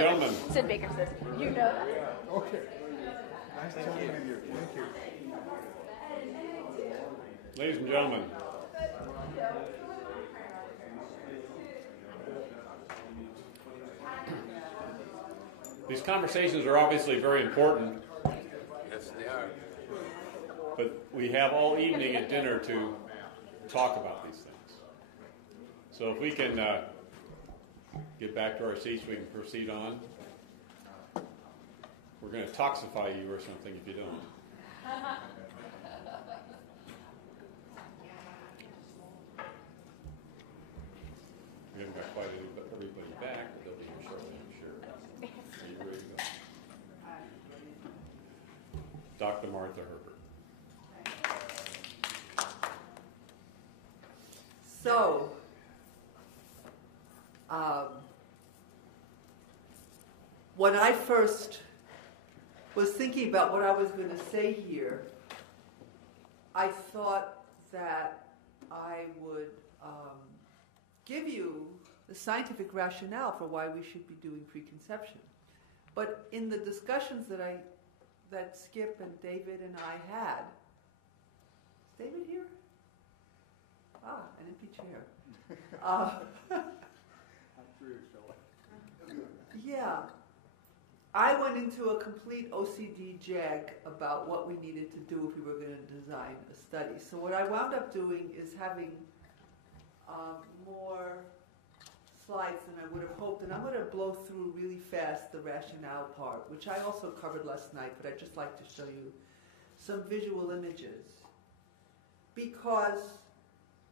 gentlemen. Sid Baker says, you know that. Okay. Nice talking to you. Thank you. Ladies and gentlemen, these conversations are obviously very important. Yes, they are. But we have all evening at dinner to talk about these things. So if we can get back to our seats, we can proceed on. We're going to toxify you or something if you don't. We haven't got quite everybody back, but they'll be here shortly, I'm sure. Are you ready to go? Dr. Martha Herbert. So, when I first was thinking about what I was going to say here, I thought that I would give you the scientific rationale for why we should be doing preconception. But in the discussions that Skip and David and I had, is David here? Ah, an empty chair. Yeah. I went into a complete OCD jag about what we needed to do if we were going to design a study. So what I wound up doing is having more slides than I would have hoped, and I'm going to blow through really fast the rationale part, which I also covered last night, but I'd just like to show you some visual images. Because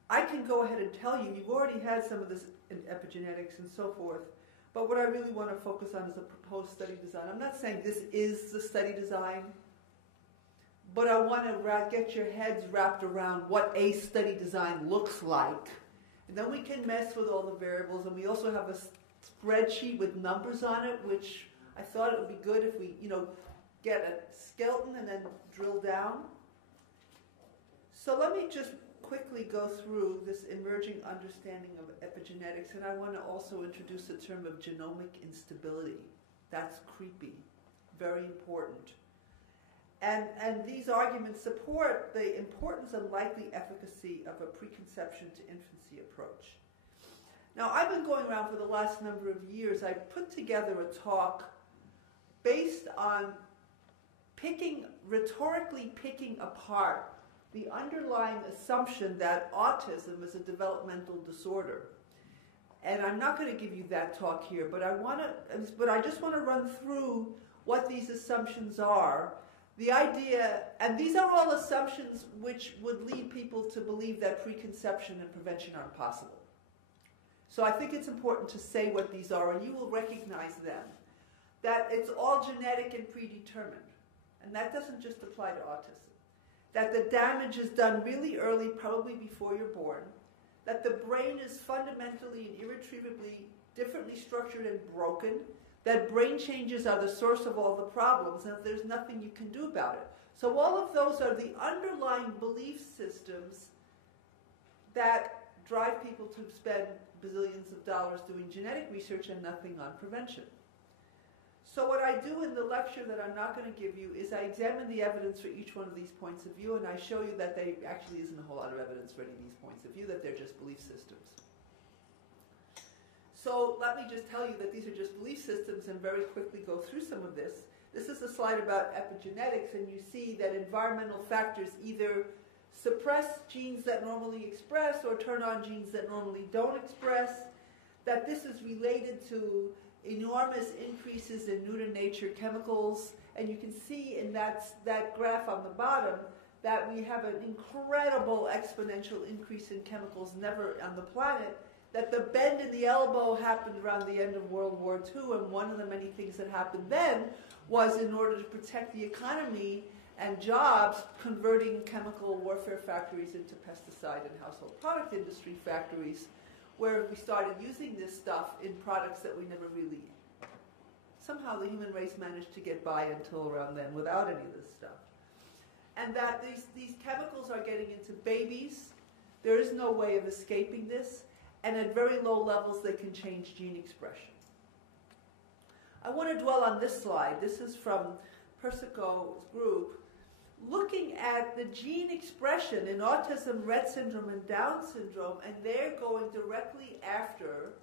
I can go ahead and tell you, you've already had some of this in epigenetics and so forth, but what I really want to focus on is a proposed study design. I'm not saying this is the study design, but I want to get your heads wrapped around what a study design looks like. And then we can mess with all the variables, and we also have a spreadsheet with numbers on it, which I thought it would be good if we, get a skeleton and then drill down. So let me just quickly go through this emerging understanding of epigenetics, and I want to also introduce the term of genomic instability. That's creepy, very important. And these arguments support the importance and likely efficacy of a preconception to infancy approach. Now, I've been going around for the last number of years. I put together a talk based on rhetorically picking apart the underlying assumption that autism is a developmental disorder. And I'm not going to give you that talk here, but I just want to run through what these assumptions are. The idea, and these are all assumptions which would lead people to believe that preconception and prevention aren't possible. So I think it's important to say what these are, and you will recognize them. That it's all genetic and predetermined. And that doesn't just apply to autism. That the damage is done really early, probably before you're born. That the brain is fundamentally and irretrievably differently structured and broken. That brain changes are the source of all the problems, and that there's nothing you can do about it. So all of those are the underlying belief systems that drive people to spend bazillions of dollars doing genetic research and nothing on prevention. So what I do in the lecture that I'm not going to give you is I examine the evidence for each one of these points of view, and I show you that there actually isn't a whole lot of evidence for any of these points of view, that they're just belief systems. So let me just tell you that these are just belief systems and very quickly go through some of this. This is a slide about epigenetics, and you see that environmental factors either suppress genes that normally express or turn on genes that normally don't express, that this is related to enormous increases in new-to-nature chemicals, and you can see in that graph on the bottom that we have an incredible exponential increase in chemicals never on the planet, that the bend in the elbow happened around the end of World War II, and one of the many things that happened then was, in order to protect the economy and jobs, converting chemical warfare factories into pesticide and household product industry factories, where we started using this stuff in products that we never really... Somehow the human race managed to get by until around then without any of this stuff. And that these chemicals are getting into babies. There is no way of escaping this. And at very low levels, they can change gene expression. I want to dwell on this slide. This is from Persico's group, looking at the gene expression in autism, Rett syndrome, and Down syndrome, and they're going directly after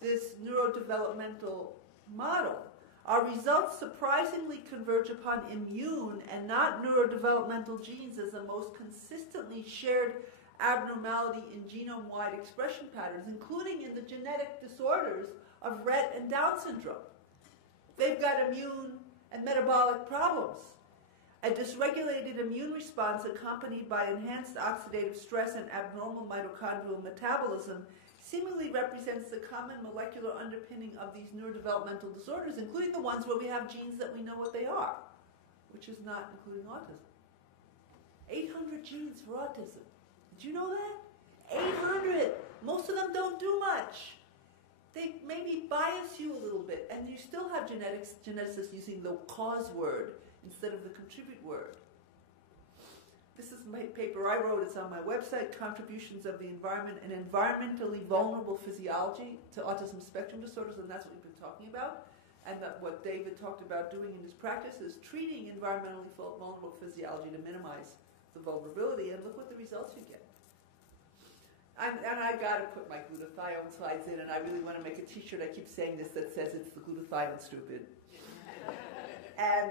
this neurodevelopmental model. Our results surprisingly converge upon immune and not neurodevelopmental genes as the most consistently shared abnormality in genome-wide expression patterns, including in the genetic disorders of Rett and Down syndrome. They've got immune and metabolic problems. A dysregulated immune response accompanied by enhanced oxidative stress and abnormal mitochondrial metabolism seemingly represents the common molecular underpinning of these neurodevelopmental disorders, including the ones where we have genes that we know what they are, which is not including autism. 800 genes for autism. Did you know that? 800! Most of them don't do much. They maybe bias you a little bit, and you still have geneticists using the cause word instead of the contribute word. This is my paper I wrote. It's on my website, Contributions of the Environment and Environmentally Vulnerable Physiology to Autism Spectrum Disorders, and that's what we've been talking about. And that what David talked about doing in his practice is treating environmentally vulnerable physiology to minimize the vulnerability, and look what the results you get. And I got to put my glutathione slides in, and I really want to make a t-shirt, I keep saying this, that says it's the glutathione stupid. And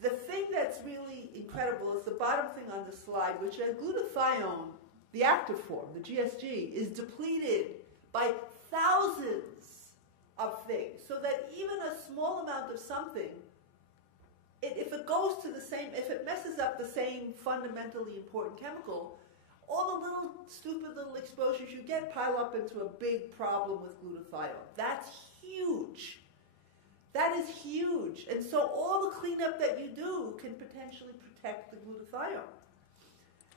the thing that's really incredible is the bottom thing on the slide, which is glutathione, the active form, the GSG, is depleted by thousands of things, so that even a small amount of something, if it goes to the same, if it messes up the same fundamentally important chemical, all the little stupid little exposures you get pile up into a big problem with glutathione. That's huge. That is huge. And so all the cleanup that you do can potentially protect the glutathione.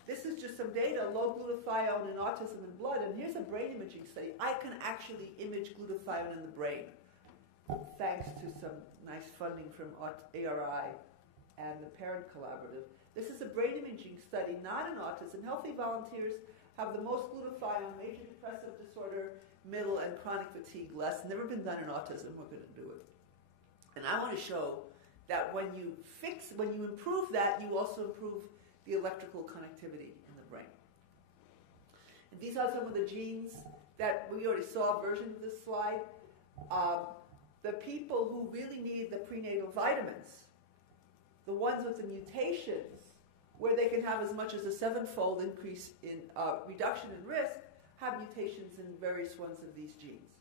This is just some data, low glutathione in autism in blood, and here's a brain imaging study. I can actually image glutathione in the brain, thanks to some nice funding from ARI and the Parent Collaborative. This is a brain imaging study, not in autism. Healthy volunteers have the most glutathione, major depressive disorder, middle, and chronic fatigue less. Never been done in autism. We're going to do it. And I want to show that when you improve that, you also improve the electrical connectivity in the brain. And these are some of the genes that we already saw a version of this slide. The people who really needed the prenatal vitamins, the ones with the mutations, where they can have as much as a 7-fold increase in reduction in risk, have mutations in various ones of these genes.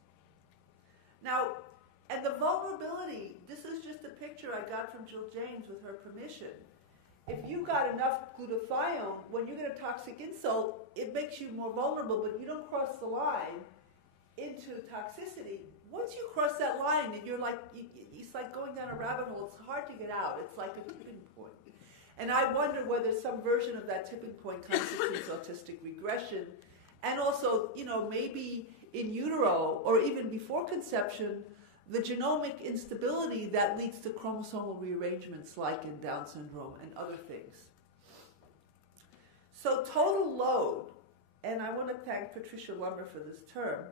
Now, and the vulnerability, this is just a picture I got from Jill James with her permission. If you got enough glutathione, when you get a toxic insult, it makes you more vulnerable, but you don't cross the line into toxicity. Once you cross that line, and you're like, it's like going down a rabbit hole. It's hard to get out. It's like a tipping point. And I wonder whether some version of that tipping point constitutes autistic regression. And also, maybe in utero, or even before conception, the genomic instability that leads to chromosomal rearrangements like in Down syndrome and other things. So total load, and I want to thank Patricia Lumber for this term,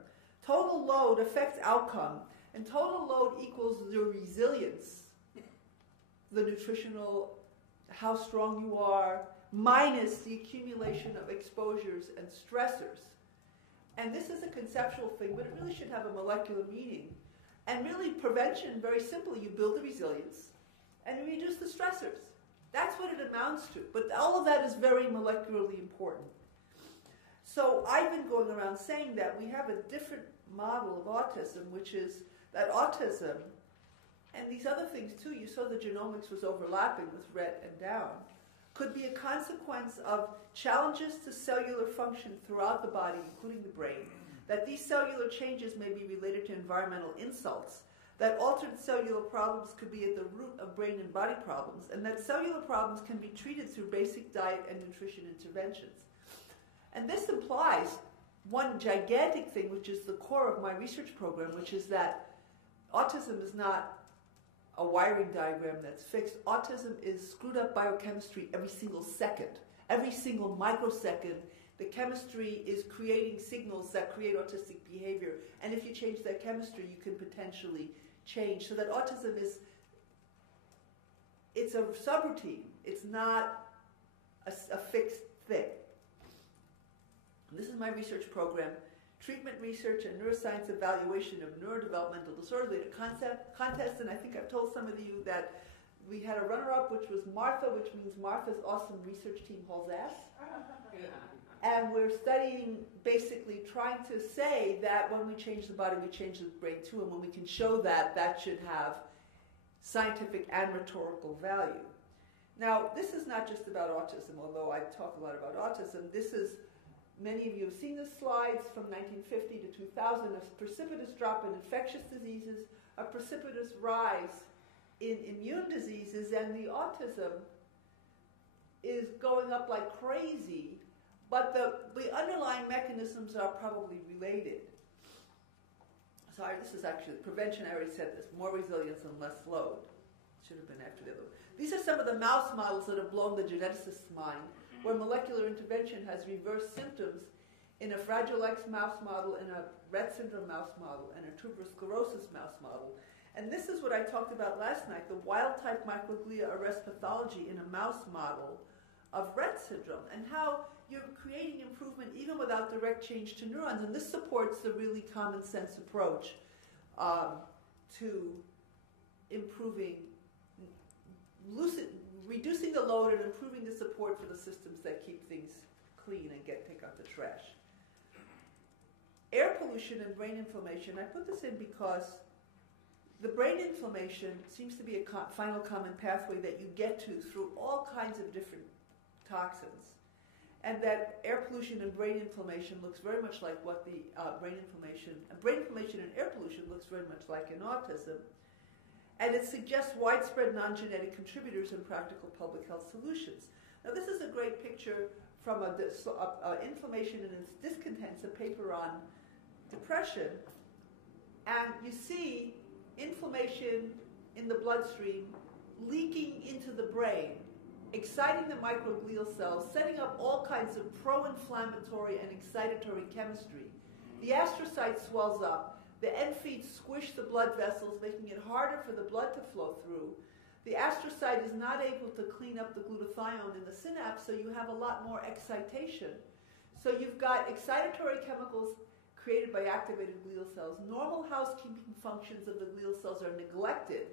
total load affects outcome, and total load equals the resilience, the nutritional, how strong you are, minus the accumulation of exposures and stressors. And this is a conceptual thing, but it really should have a molecular meaning. And really, prevention, very simply, you build the resilience and you reduce the stressors. That's what it amounts to. But all of that is very molecularly important. So I've been going around saying that we have a different model of autism, which is that autism, and these other things too, you saw the genomics was overlapping with Rett and Down, could be a consequence of challenges to cellular function throughout the body, including the brain, that these cellular changes may be related to environmental insults, that altered cellular problems could be at the root of brain and body problems, and that cellular problems can be treated through basic diet and nutrition interventions. And this implies one gigantic thing, which is the core of my research program, which is that autism is not a wiring diagram that's fixed. Autism is screwed up biochemistry every single second. Every single microsecond, the chemistry is creating signals that create autistic behavior. And if you change that chemistry, you can potentially change so that autism it's a subroutine. It's not a fixed thing. And this is my research program, Treatment Research and Neuroscience Evaluation of Neurodevelopmental Disorders. We had a contest, and I think I've told some of you that we had a runner-up, which was Martha, which means Martha's awesome research team hauls ass. And we're studying, basically trying to say that when we change the body, we change the brain too, and when we can show that, that should have scientific and rhetorical value. Now, this is not just about autism, although I talk a lot about autism. This is, many of you have seen the slides from 1950 to 2000, a precipitous drop in infectious diseases, a precipitous rise in immune diseases, and the autism is going up like crazy, but the underlying mechanisms are probably related. Sorry, this is actually, prevention, I already said this, more resilience and less load. Should have been after the other one. These are some of the mouse models that have blown the geneticist's mind, where molecular intervention has reversed symptoms in a Fragile X mouse model, in a Rett syndrome mouse model, and a tuberous sclerosis mouse model. And this is what I talked about last night, the wild-type microglia arrest pathology in a mouse model of Rett syndrome, and how you're creating improvement even without direct change to neurons. And this supports the really common sense approach to improving, reducing the load and improving the support for the systems that keep things clean and take out the trash. Air pollution and brain inflammation. I put this in because the brain inflammation seems to be a final common pathway that you get to through all kinds of different toxins. And that air pollution and brain inflammation looks very much like what the brain inflammation and air pollution looks very much like in autism. And it suggests widespread non-genetic contributors and practical public health solutions. Now, this is a great picture from Inflammation and Its Discontents, a paper on depression. And you see inflammation in the bloodstream leaking into the brain, exciting the microglial cells, setting up all kinds of pro-inflammatory and excitatory chemistry. The astrocyte swells up. The end feet squish the blood vessels, making it harder for the blood to flow through. The astrocyte is not able to clean up the glutathione in the synapse, so you have a lot more excitation. So you've got excitatory chemicals created by activated glial cells. Normal housekeeping functions of the glial cells are neglected.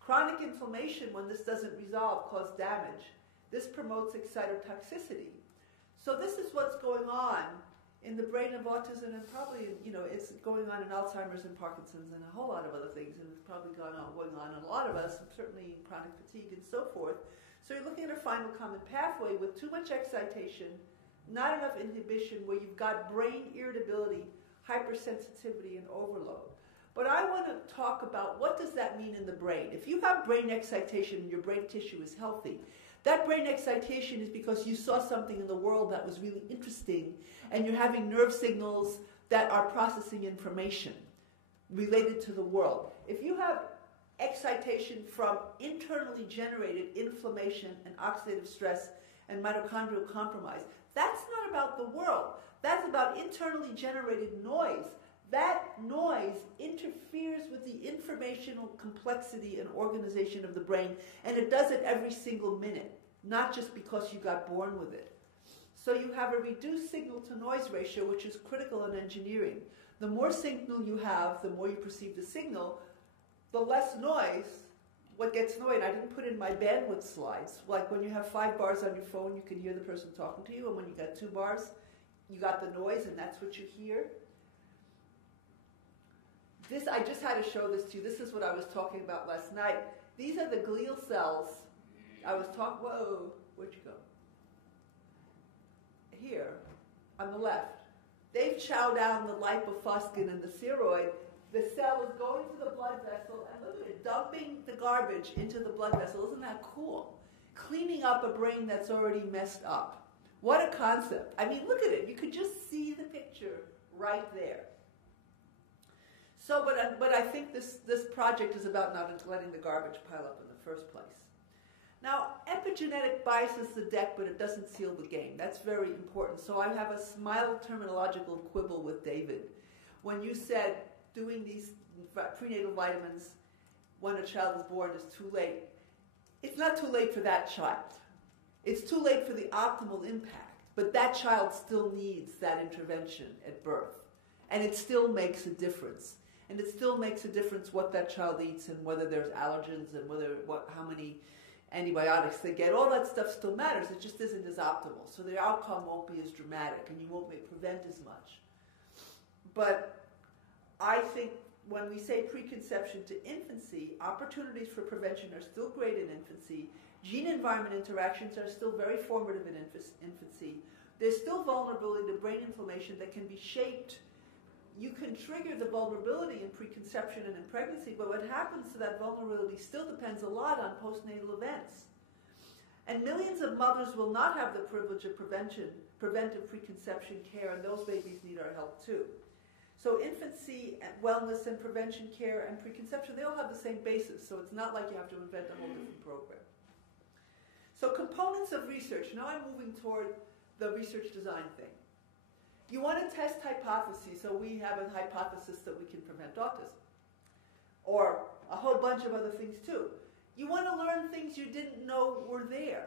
Chronic inflammation, when this doesn't resolve, causes damage. This promotes excitotoxicity. So this is what's going on in the brain of autism, and probably, it's going on in Alzheimer's and Parkinson's and a whole lot of other things, and it's probably going on in a lot of us, certainly in chronic fatigue and so forth. So you're looking at a final common pathway with too much excitation, not enough inhibition, where you've got brain irritability, hypersensitivity, and overload. But I want to talk about what does that mean in the brain. If you have brain excitation and your brain tissue is healthy, that brain excitation is because you saw something in the world that was really interesting, and you're having nerve signals that are processing information related to the world. If you have excitation from internally generated inflammation and oxidative stress and mitochondrial compromise, that's not about the world. That's about internally generated noise. That noise interferes with the informational complexity and organization of the brain, and it does it every single minute, not just because you got born with it. So you have a reduced signal-to-noise ratio, which is critical in engineering. The more signal you have, the more you perceive the signal, the less noise. What gets noise, I didn't put in my bandwidth slides. Like when you have 5 bars on your phone, you can hear the person talking to you, and when you got 2 bars, you got the noise, and that's what you hear. This, I just had to show this to you. This is what I was talking about last night. These are the glial cells. I was talking, whoa, where'd you go? Here, on the left. They've chowed down the lipofuscin and the spheroid. The cell is going to the blood vessel, and look at it, dumping the garbage into the blood vessel. Isn't that cool? Cleaning up a brain that's already messed up. What a concept. I mean, look at it. You could just see the picture right there. So, but I think this project is about not letting the garbage pile up in the first place. Now, epigenetic biases the deck, but it doesn't seal the game. That's very important. So I have a mild terminological quibble with David. When you said doing these prenatal vitamins when a child is born is too late. It's not too late for that child. It's too late for the optimal impact, but that child still needs that intervention at birth. And it still makes a difference. And it still makes a difference what that child eats and whether there's allergens and how many antibiotics they get. All that stuff still matters. It just isn't as optimal. So the outcome won't be as dramatic and you won't prevent as much. But I think when we say preconception to infancy, opportunities for prevention are still great in infancy. Gene-environment interactions are still very formative in infancy. There's still vulnerability to brain inflammation that can be shaped. You can trigger the vulnerability in preconception and in pregnancy, but what happens to that vulnerability still depends a lot on postnatal events. And millions of mothers will not have the privilege of preventive preconception care, and those babies need our help too. So infancy, and wellness, and prevention care and preconception, they all have the same basis, so it's not like you have to invent a whole different program. So components of research. Now I'm moving toward the research design thing. You want to test hypotheses, so we have a hypothesis that we can prevent autism. Or a whole bunch of other things too. You want to learn things you didn't know were there.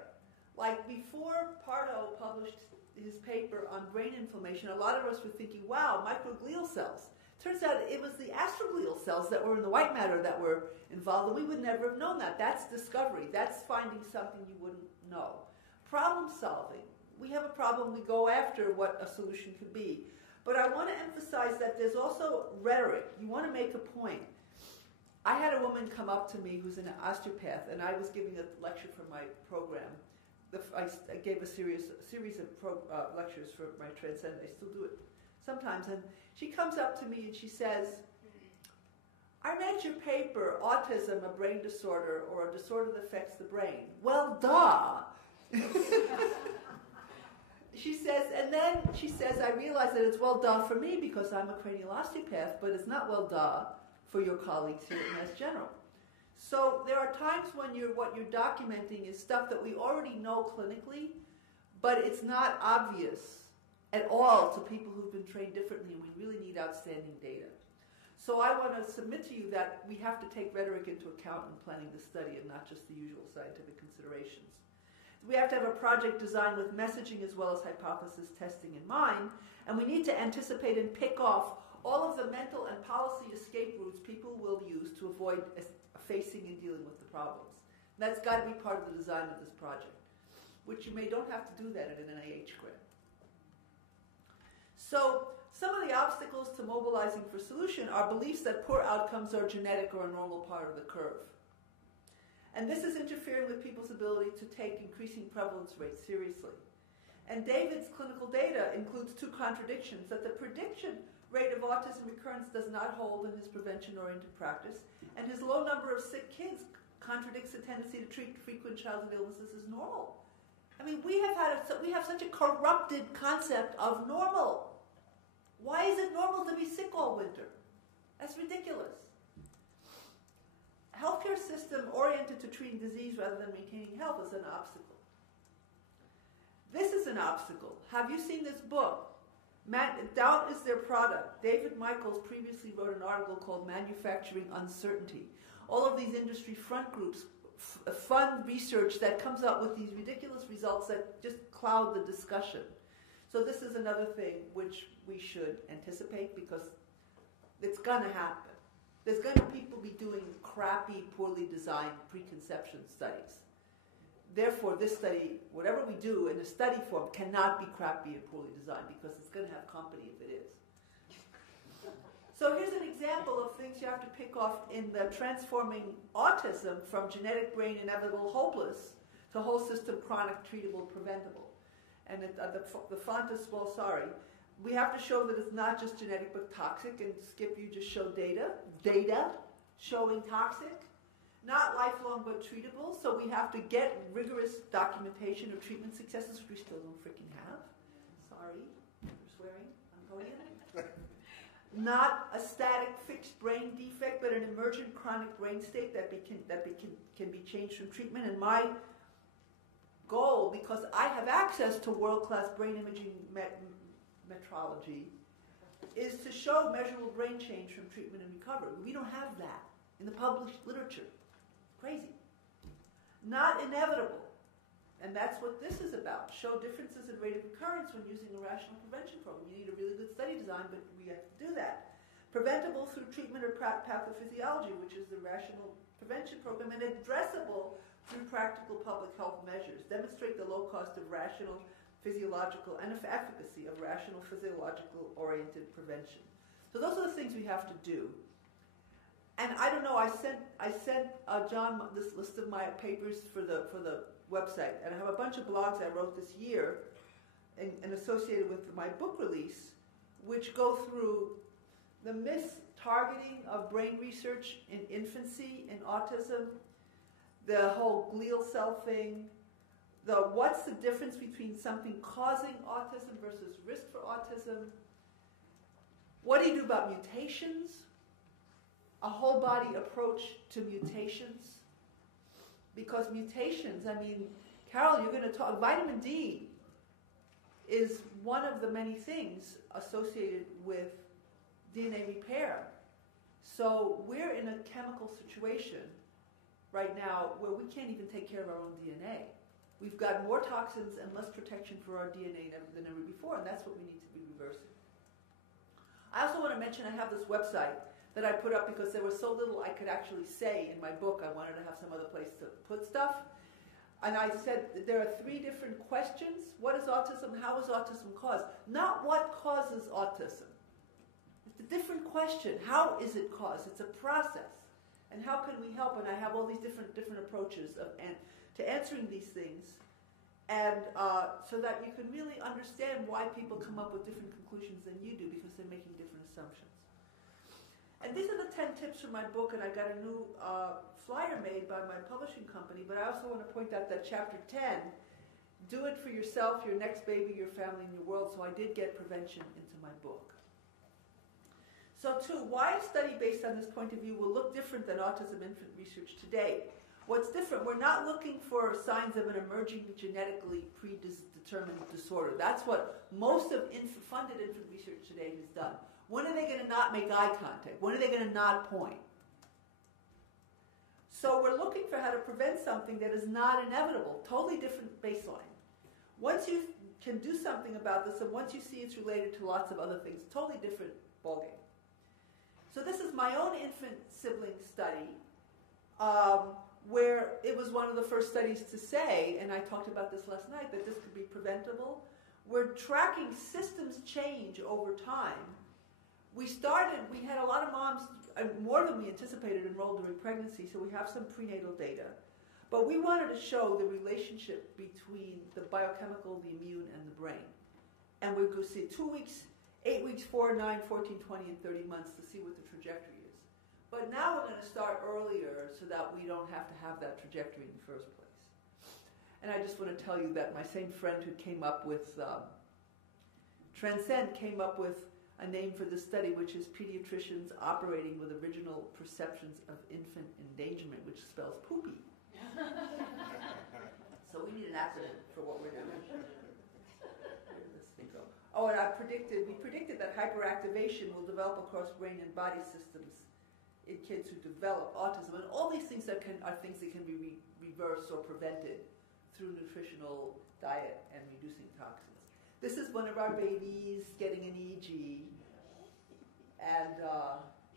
Like before Pardo published his paper on brain inflammation, a lot of us were thinking, wow, microglial cells. Turns out it was the astroglial cells that were in the white matter that were involved, and we would never have known that. That's discovery. That's finding something you wouldn't know. Problem solving. We have a problem, we go after what a solution could be. But I want to emphasize that there's also rhetoric. You want to make a point. I had a woman come up to me who's an osteopath, and I was giving a lecture for my program. I gave a series of lectures for my Transcend. I still do it sometimes. And she comes up to me and she says, I read your paper, Autism, a Brain Disorder, or a Disorder that Affects the Brain. Well, duh. She says, and then she says, I realize that it's well duh for me because I'm a cranial osteopath, but it's not well duh for your colleagues here at Mass General. So there are times when what you're documenting is stuff that we already know clinically, but it's not obvious at all to people who've been trained differently, and we really need outstanding data. So I want to submit to you that we have to take rhetoric into account in planning the study and not just the usual scientific considerations. We have to have a project designed with messaging as well as hypothesis testing in mind, and we need to anticipate and pick off all of the mental and policy escape routes people will use to avoid facing and dealing with the problems. And that's got to be part of the design of this project, which you don't have to do that at an NIH grant. So some of the obstacles to mobilizing for solution are beliefs that poor outcomes are genetic or a normal part of the curve. And this is interfering with people's ability to take increasing prevalence rates seriously. And David's clinical data includes two contradictions: that the prediction rate of autism recurrence does not hold in his prevention-oriented practice, and his low number of sick kids contradicts the tendency to treat frequent childhood illnesses as normal. I mean, we have such a corrupted concept of normal. Why is it normal to be sick all winter? That's ridiculous. Healthcare system oriented to treating disease rather than maintaining health is an obstacle. This is an obstacle. Have you seen this book? Doubt is their product. David Michaels previously wrote an article called Manufacturing Uncertainty. All of these industry front groups fund research that comes up with these ridiculous results that just cloud the discussion. So this is another thing which we should anticipate because it's going to happen. There's going to be people doing crappy, poorly designed preconception studies. Therefore, this study, whatever we do in a study form, cannot be crappy and poorly designed because it's going to have company if it is. So here's an example of things you have to pick off in the transforming autism from genetic, brain, inevitable, hopeless to whole system, chronic, treatable, preventable. And the font is small, sorry. We have to show that it's not just genetic but toxic, and Skip, you just showed data showing toxic. Not lifelong but treatable, so we have to get rigorous documentation of treatment successes, which we still don't freaking have. Sorry for swearing, I'm going in. Not a static fixed brain defect, but an emergent chronic brain state that can be changed from treatment. And my goal, because I have access to world-class brain imaging metrology, is to show measurable brain change from treatment and recovery. We don't have that. in the published literature. Crazy. Not inevitable. And that's what this is about. Show differences in rate of occurrence when using a rational prevention program. You need a really good study design, but we have to do that. Preventable through treatment or pathophysiology, which is the rational prevention program, and addressable through practical public health measures. Demonstrate the low cost of rational physiological and efficacy of rational physiological oriented prevention. So those are the things we have to do. And I don't know, I sent John this list of my papers for the website, and I have a bunch of blogs I wrote this year and associated with my book release, which go through the mistargeting of brain research in infancy in autism, the whole glial cell thing, what's the difference between something causing autism versus risk for autism, what do you do about mutations, a whole body approach to mutations. Because mutations, I mean, Carol, you're going to talk, vitamin D is one of the many things associated with DNA repair. So we're in a chemical situation right now where we can't even take care of our own DNA. We've got more toxins and less protection for our DNA than ever before, and that's what we need to be reversing. I also want to mention I have this website that I put up because there was so little I could actually say in my book. I wanted to have some other place to put stuff. And I said that there are 3 different questions. What is autism? How is autism caused? Not what causes autism. It's a different question. How is it caused? It's a process. And how can we help? And I have all these different approaches to answering these things. And so that you can really understand why people come up with different conclusions than you do because they're making different assumptions. And these are the 10 tips from my book, and I got a new flyer made by my publishing company, but I also want to point out that chapter 10, do it for yourself, your next baby, your family, and your world, so I did get prevention into my book. So 2, why a study based on this point of view will look different than autism infant research today. What's different, we're not looking for signs of an emerging genetically predetermined disorder. That's what most of funded infant research today has done. When are they going to not make eye contact? When are they going to not point? So we're looking for how to prevent something that is not inevitable, totally different baseline. Once you can do something about this, and once you see it's related to lots of other things, totally different ballgame. So this is my own infant sibling study, where it was one of the first studies to say, and I talked about this last night, that this could be preventable. We're tracking systems change over time. We had a lot of moms, more than we anticipated, enrolled during pregnancy, so we have some prenatal data. But we wanted to show the relationship between the biochemical, the immune, and the brain. And we could see 2 weeks, 8 weeks, 4, 9, 14, 20, and 30 months to see what the trajectory is. But now we're going to start earlier so that we don't have to have that trajectory in the first place. And I just want to tell you that my same friend who came up with Transcend came up with a name for this study, which is Pediatricians Operating with Original Perceptions of Infant Endangerment, which spells poopy. So we need an acronym for what we're doing. Where did this thing go? Oh, and we predicted that hyperactivation will develop across brain and body systems in kids who develop autism. And all these things are things that can be reversed or prevented through nutritional diet and reducing toxins. This is one of our babies getting an EEG, and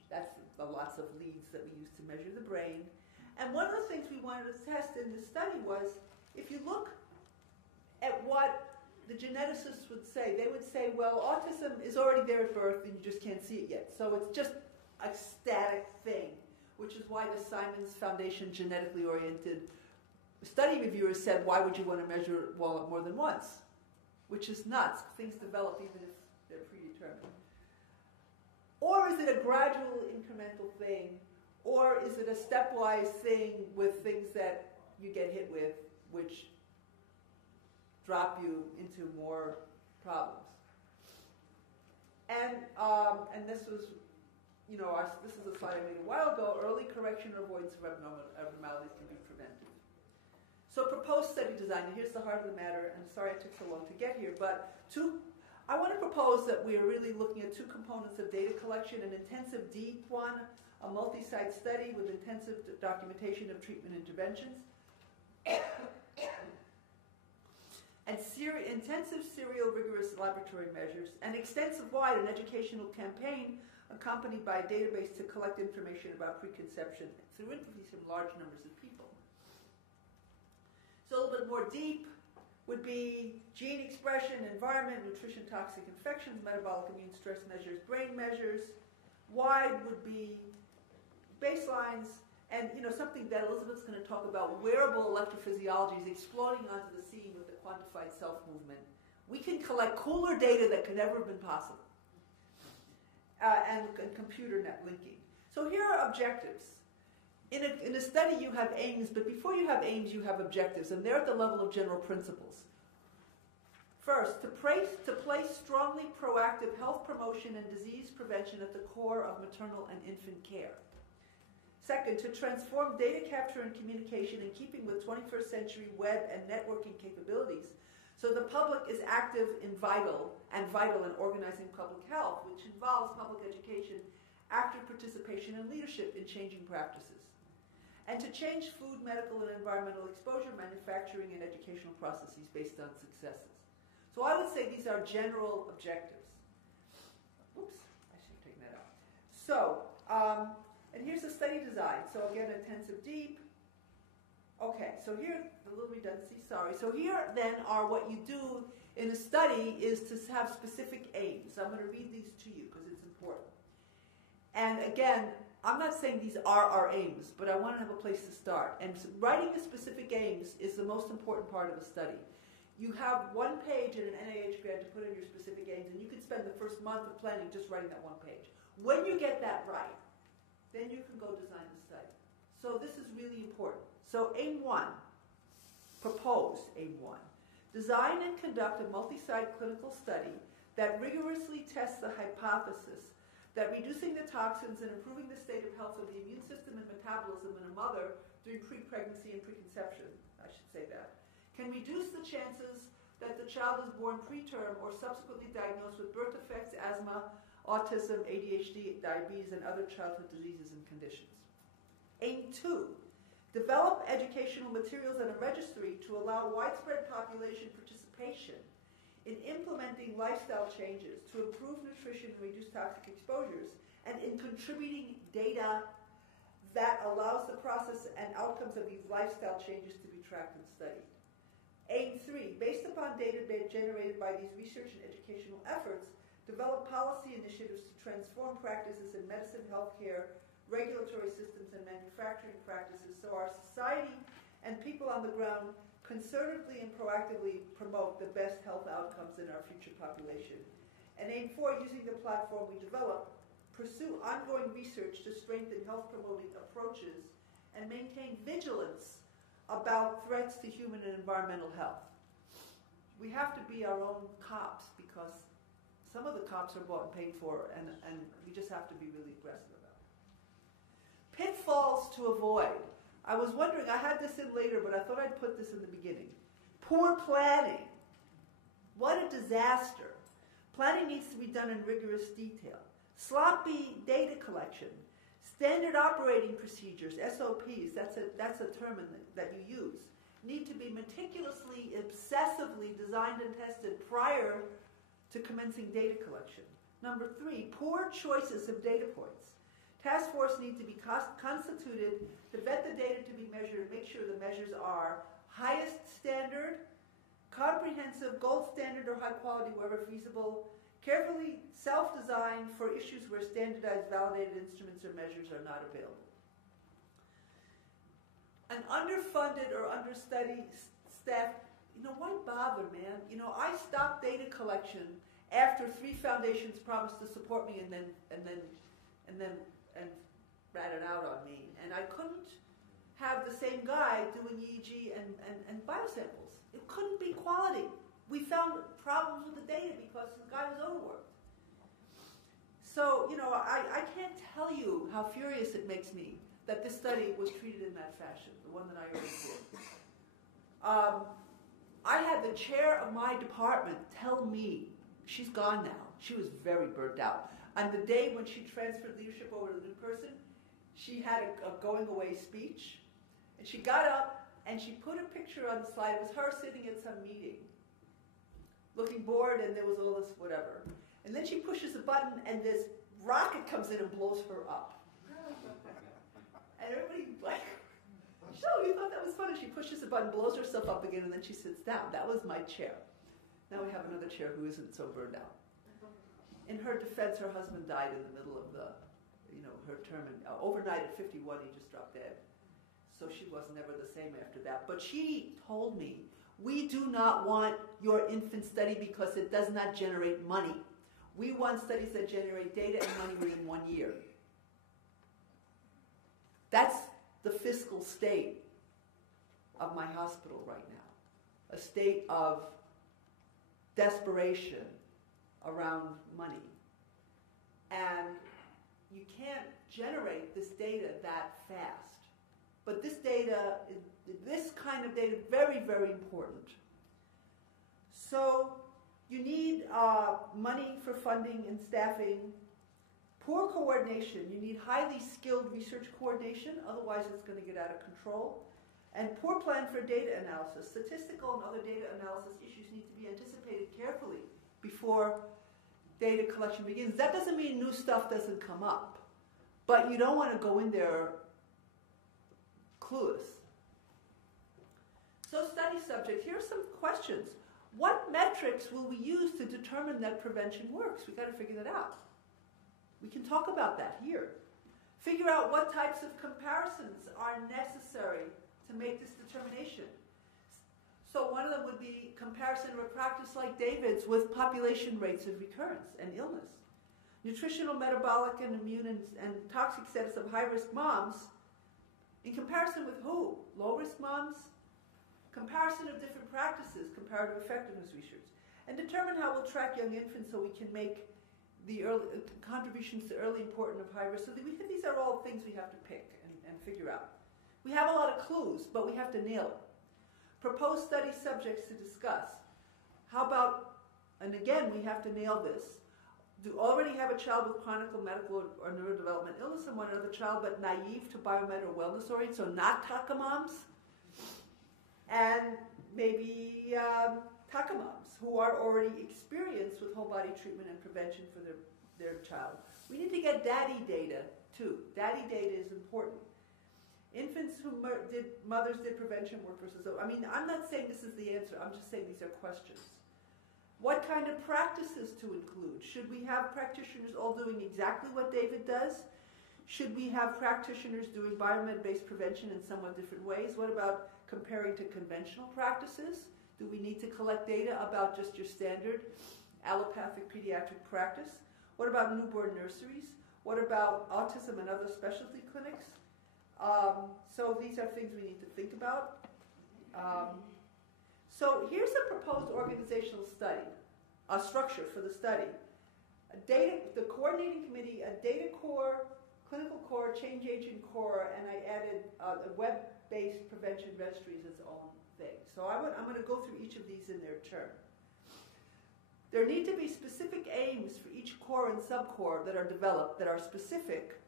that's lots of leads that we use to measure the brain. And one of the things we wanted to test in this study was, if you look at what the geneticists would say, they would say, well, autism is already there at birth and you just can't see it yet. So it's just a static thing, which is why the Simons Foundation genetically oriented study reviewers said, why would you want to measure more than once? Which is nuts. Things develop even if they're predetermined. Or is it a gradual incremental thing? Or is it a stepwise thing with things that you get hit with, which drop you into more problems? And this was, this is a slide I made a while ago. Early correction or avoidance of abnormalities can be prevented. So proposed study design, and here's the heart of the matter, and sorry it took so long to get here, but I want to propose that we are really looking at 2 components of data collection, an intensive deep one a multi-site study with intensive documentation of treatment interventions, and intensive serial rigorous laboratory measures, and extensive-wide an educational campaign accompanied by a database to collect information about preconception through interviews from large numbers of people. So a little bit more deep would be gene expression, environment, nutrition, toxic infections, metabolic immune stress measures, brain measures. Wide would be baselines, and something that Elizabeth's going to talk about, wearable electrophysiology is exploding onto the scene with the quantified self movement. We can collect cooler data that could never have been possible. And computer net linking. So here are objectives. In a study you have aims, but before you have aims you have objectives, and they're at the level of general principles. First, to place strongly proactive health promotion and disease prevention at the core of maternal and infant care. Second, to transform data capture and communication in keeping with 21st century web and networking capabilities, so the public is active and vital in organizing public health, which involves public education, active participation, and leadership in changing practices. And to change food, medical, and environmental exposure, manufacturing, and educational processes based on successes. So I would say these are general objectives. Oops, I should have taken that out. So, and here's the study design. So again, intensive, deep. Okay, so here, a little redundancy, sorry. So here then are what you do in a study is to have specific aims. I'm going to read these to you because it's important. And again, I'm not saying these are our aims, but I want to have a place to start. And writing the specific aims is the most important part of a study. You have one page in an NIH grant to put in your specific aims, and you can spend the first month of planning just writing that one page. When you get that right, then you can go design the study. So this is really important. So aim 1, proposed aim 1, design and conduct a multi-site clinical study that rigorously tests the hypothesis that reducing the toxins and improving the state of health of the immune system and metabolism in a mother during pre-pregnancy and preconception, I should say that, can reduce the chances that the child is born preterm or subsequently diagnosed with birth defects, asthma, autism, ADHD, diabetes, and other childhood diseases and conditions. Aim 2, develop educational materials and a registry to allow widespread population participation in implementing lifestyle changes to improve nutrition and reduce toxic exposures, and in contributing data that allows the process and outcomes of these lifestyle changes to be tracked and studied. Aim 3, based upon data generated by these research and educational efforts, develop policy initiatives to transform practices in medicine, healthcare, regulatory systems, and manufacturing practices so our society and people on the ground concertedly and proactively promote the best health outcomes in our future population. And aim 4, using the platform we develop, pursue ongoing research to strengthen health-promoting approaches and maintain vigilance about threats to human and environmental health. We have to be our own cops because some of the cops are bought and paid for, and we just have to be really aggressive about it. Pitfalls to avoid. I was wondering, I had this in later, but I thought I'd put this in the beginning. Poor planning. What a disaster. Planning needs to be done in rigorous detail. Sloppy data collection. Standard operating procedures, SOPs, that's a term that you use, need to be meticulously, obsessively designed and tested prior to commencing data collection. Number 3, poor choices of data points. Task force need to be constituted to vet the data to be measured and make sure the measures are highest standard, comprehensive, gold standard, or high quality wherever feasible, carefully self-designed for issues where standardized, validated instruments or measures are not available. An underfunded or understudied staff, why bother, man? I stopped data collection after 3 foundations promised to support me and then ratted out on me. And I couldn't have the same guy doing EEG and biosamples. It couldn't be quality. We found problems with the data because the guy was overworked. So, I can't tell you how furious it makes me that this study was treated in that fashion, the one that I already did. I had the chair of my department tell me, she's gone now, she was very burnt out. On the day when she transferred leadership over to the new person, she had a going away speech, and she got up and she put a picture on the slide. It was her sitting at some meeting, looking bored, and there was all this whatever. And then she pushes a button, and this rocket comes in and blows her up. And everybody, like, oh, you thought that was funny. She pushes a button, blows herself up again, and then she sits down. That was my chair. Now we have another chair who isn't so burned out. In her defense, her husband died in the middle of her term. And overnight at 51, he just dropped dead. So she was never the same after that. But she told me, we do not want your infant study because it does not generate money. We want studies that generate data and money within 1 year. That's the fiscal state of my hospital right now. A state of desperation around money. And you can't generate this data that fast. But this data, this kind of data, very, very important. So you need money for funding and staffing. Poor coordination. You need highly skilled research coordination, otherwise it's going to get out of control. And poor plan for data analysis. Statistical and other data analysis issues need to be anticipated carefully before data collection begins. That doesn't mean new stuff doesn't come up, but you don't want to go in there clueless. So study subjects. Here are some questions. What metrics will we use to determine that prevention works? We've got to figure that out. We can talk about that here. Figure out what types of comparisons are necessary to make this determination. So one of them would be comparison of a practice like David's with population rates of recurrence and illness. Nutritional, metabolic, and immune and toxic status of high-risk moms in comparison with who? Low-risk moms? Comparison of different practices, comparative effectiveness research. And determine how we'll track young infants so we can make the early contributions to early importance of high risk. So these are all things we have to pick and figure out. We have a lot of clues, but we have to nail it. Propose study subjects to discuss. How about, and again, we have to nail this. Do already have a child with chronic medical or neurodevelopmental illness and one other child, but naive to biomed or wellness oriented, so not TACA moms, and maybe TACA moms who are already experienced with whole body treatment and prevention for their child. We need to get daddy data too. Daddy data is important. Infants who mothers did prevention work versus, I'm not saying this is the answer. I'm just saying these are questions. What kind of practices to include? Should we have practitioners all doing exactly what David does? Should we have practitioners doing biomed-based prevention in somewhat different ways? What about comparing to conventional practices? Do we need to collect data about just your standard allopathic pediatric practice? What about newborn nurseries? What about autism and other specialty clinics? So these are things we need to think about. So here's a proposed organizational study, a structure for the study. The coordinating committee, a data core, clinical core, change agent core, and I added the web-based prevention registry as its own thing. So I'm going to go through each of these in their turn. There need to be specific aims for each core and subcore that are developed, that are specific.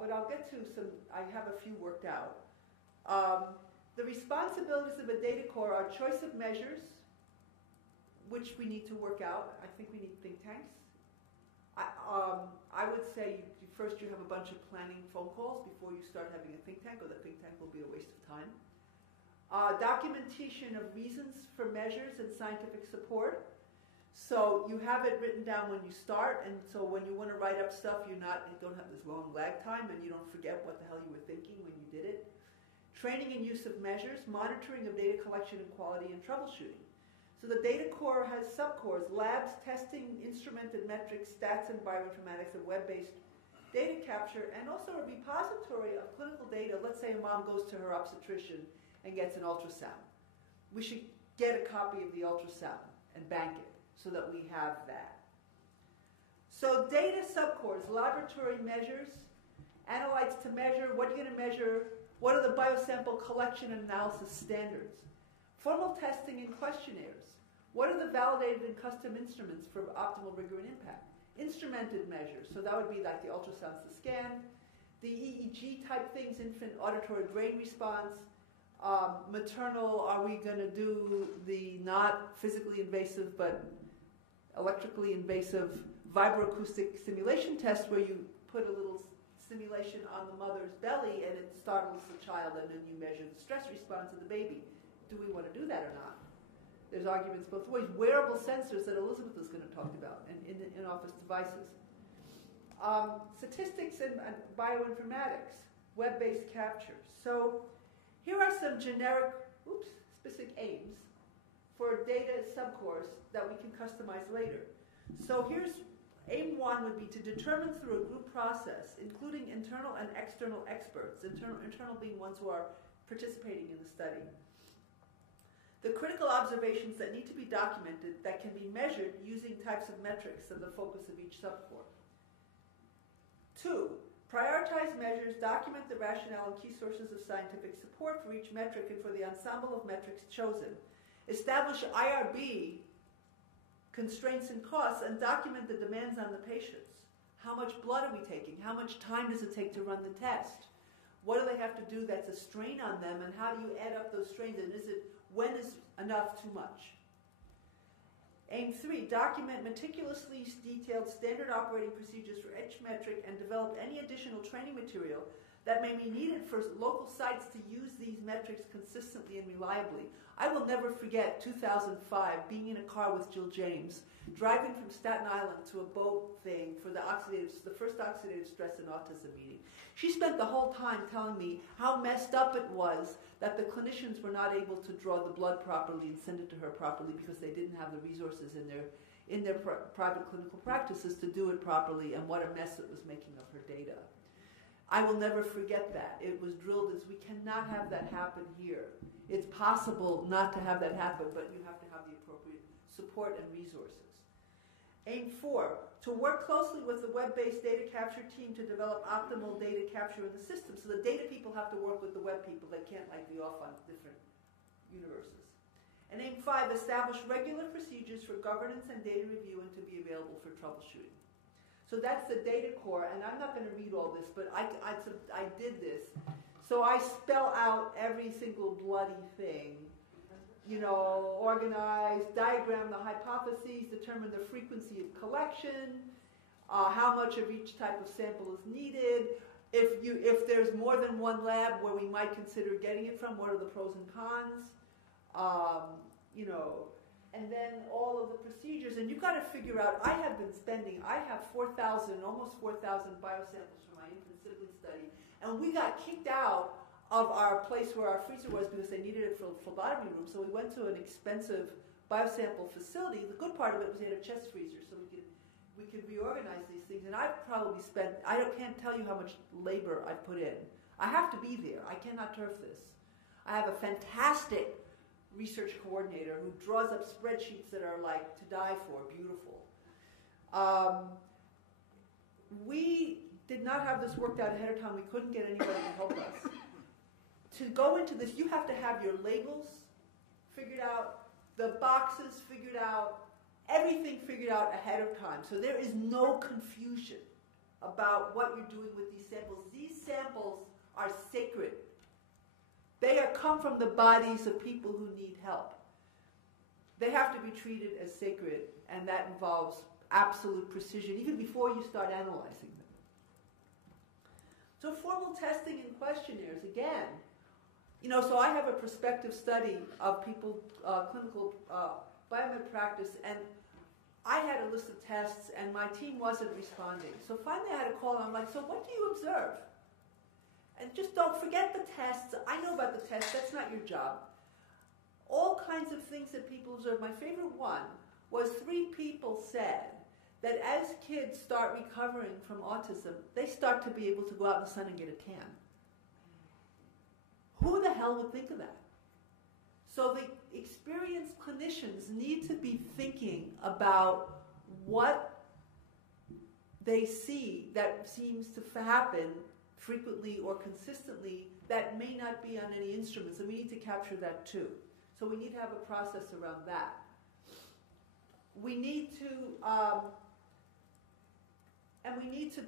But I'll get to some, I have a few worked out. The responsibilities of a data core are choice of measures, which we need to work out. I think we need think tanks. I would say first you have a bunch of planning phone calls before you start having a think tank, or the think tank will be a waste of time. Documentation of reasons for measures and scientific support. So you have it written down when you start, and so when you want to write up stuff, you don't have this long lag time, and you don't forget what the hell you were thinking when you did it. Training and use of measures, monitoring of data collection and quality, and troubleshooting. So the data core has subcores: labs, testing, instrumented metrics, stats and bioinformatics, and web-based data capture, and also a repository of clinical data. Let's say a mom goes to her obstetrician and gets an ultrasound. We should get a copy of the ultrasound and bank it so that we have that. So data subcores, laboratory measures, analytes to measure. What are you going to measure? What are the biosample collection and analysis standards? Formal testing and questionnaires. What are the validated and custom instruments for optimal rigor and impact? Instrumented measures, so that would be like the ultrasounds to scan, the EEG type things, infant auditory brain response, maternal, are we going to do the not physically invasive but electrically invasive vibroacoustic stimulation test where you put a little stimulation on the mother's belly and it startles the child and then you measure the stress response of the baby. Do we want to do that or not? There's arguments both ways. Wearable sensors that Elizabeth is going to talk about and in-office devices. Statistics and bioinformatics, web-based capture. So here are some generic, specific aims for data subcourse that we can customize later. So here's aim 1 would be to determine through a group process, including internal and external experts, internal being ones who are participating in the study, the critical observations that need to be documented that can be measured using types of metrics and the focus of each subcore. 2, prioritize measures, document the rationale and key sources of scientific support for each metric and for the ensemble of metrics chosen. Establish IRB constraints and costs and document the demands on the patients. How much blood are we taking? How much time does it take to run the test? What do they have to do that's a strain on them, and how do you add up those strains, and when is enough too much? Aim 3, document meticulously detailed standard operating procedures for each metric and develop any additional training material that may be needed for local sites to use these metrics consistently and reliably. I will never forget 2005, being in a car with Jill James, driving from Staten Island to a boat thing for the first oxidative stress and autism meeting. She spent the whole time telling me how messed up it was that the clinicians were not able to draw the blood properly and send it to her properly because they didn't have the resources in their private clinical practices to do it properly, and what a mess it was making of her data. I will never forget that. It was drilled as we cannot have that happen here. It's possible not to have that happen, but you have to have the appropriate support and resources. Aim 4, to work closely with the web-based data capture team to develop optimal data capture in the system. So the data people have to work with the web people. They can't be off on different universes. And aim 5, establish regular procedures for governance and data review and to be available for troubleshooting. So that's the data core, and I'm not going to read all this, but I did this. So I spell out every single bloody thing, organize, diagram the hypotheses, determine the frequency of collection, how much of each type of sample is needed, if there's more than one lab where we might consider getting it from, what are the pros and cons, and then all of the procedures. And you've got to figure out, I have 4,000, almost 4,000 biosamples from my infant sibling study, and we got kicked out of our place where our freezer was because they needed it for a phlebotomy room, so we went to an expensive biosample facility. The good part of it was they had a chest freezer, so we could reorganize these things, and I've probably spent, can't tell you how much labor I've put in. I have to be there. I cannot turf this. I have a fantastic research coordinator who draws up spreadsheets that are like to die for, beautiful. We did not have this worked out ahead of time. We couldn't get anybody to help us. To go into this, you have to have your labels figured out, the boxes figured out, everything figured out ahead of time. So there is no confusion about what you're doing with these samples. These samples are sacred. They come from the bodies of people who need help. They have to be treated as sacred, and that involves absolute precision, even before you start analyzing them. So formal testing and questionnaires, again, so I have a prospective study of people, clinical biomed practice, and I had a list of tests, and my team wasn't responding. So finally I had a call, and I'm like, so what do you observe? And just don't forget the tests. I know about the tests. That's not your job. All kinds of things that people observe. My favorite one was 3 people said that as kids start recovering from autism, they start to be able to go out in the sun and get a tan. Who the hell would think of that? So the experienced clinicians need to be thinking about what they see that seems to happen frequently or consistently that may not be on any instruments, and we need to capture that too. So we need to have a process around that. We need to And we need to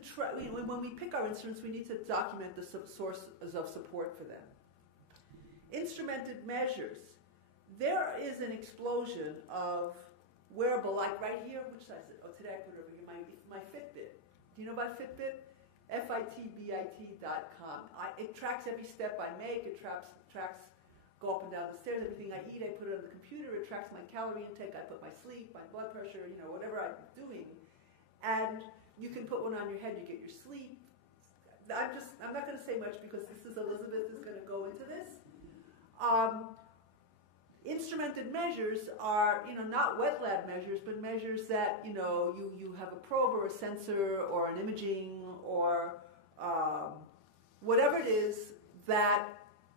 when we pick our instruments, we need to document the sources of support for them. Instrumented measures. There is an explosion of wearable, like right here, which size is it? Oh, today I put it over here, my Fitbit. Do you know about Fitbit? FITBIT.com. It tracks every step I make. It tracks go up and down the stairs. Everything I eat, I put it on the computer. It tracks my calorie intake. I put my sleep, my blood pressure, whatever I'm doing. And you can put one on your head. You get your sleep. I'm not going to say much because this is Elizabeth is going to go into this. Instrumented measures are, not wet lab measures, but measures that, you have a probe or a sensor or an imaging or whatever it is that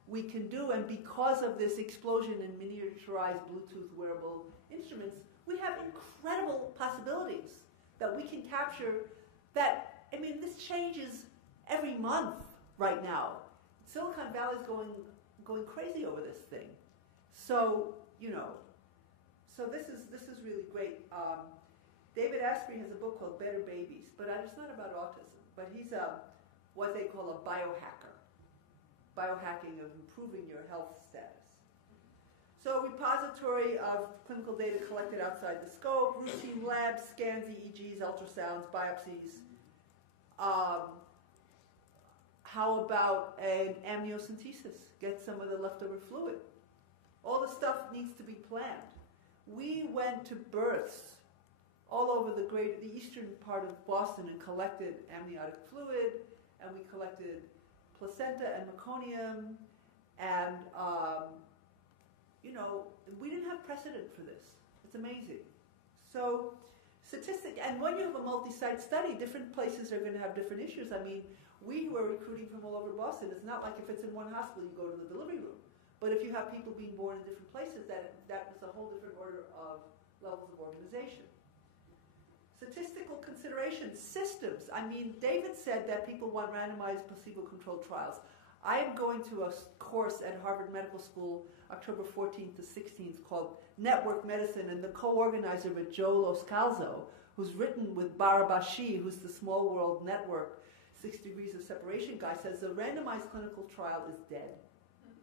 we can do. And because of this explosion in miniaturized Bluetooth wearable instruments, we have incredible possibilities that we can capture that, this changes every month right now. Silicon Valley is going crazy over this thing. So, so this is really great. David Asprey has a book called Better Babies, but it's not about autism. But he's what they call a biohacker. Biohacking of improving your health status. So repository of clinical data collected outside the scope, routine labs, scans, EEGs, ultrasounds, biopsies. How about an amniocentesis? Get some of the leftover fluid. All the stuff needs to be planned. We went to births all over the eastern part of Boston and collected amniotic fluid, and we collected placenta and meconium, and we didn't have precedent for this. It's amazing. So and when you have a multi-site study, different places are going to have different issues. We were recruiting from all over Boston. It's not like if it's in one hospital, you go to the delivery room. But if you have people being born in different places, that was a whole different order of levels of organization. Statistical considerations, systems. David said that people want randomized placebo-controlled trials. I am going to a course at Harvard Medical School October 14th to 16th called Network Medicine, and the co-organizer with Joe Loscalzo, who's written with Barabashi, who's the Small World Network 6 Degrees of Separation guy, says the randomized clinical trial is dead.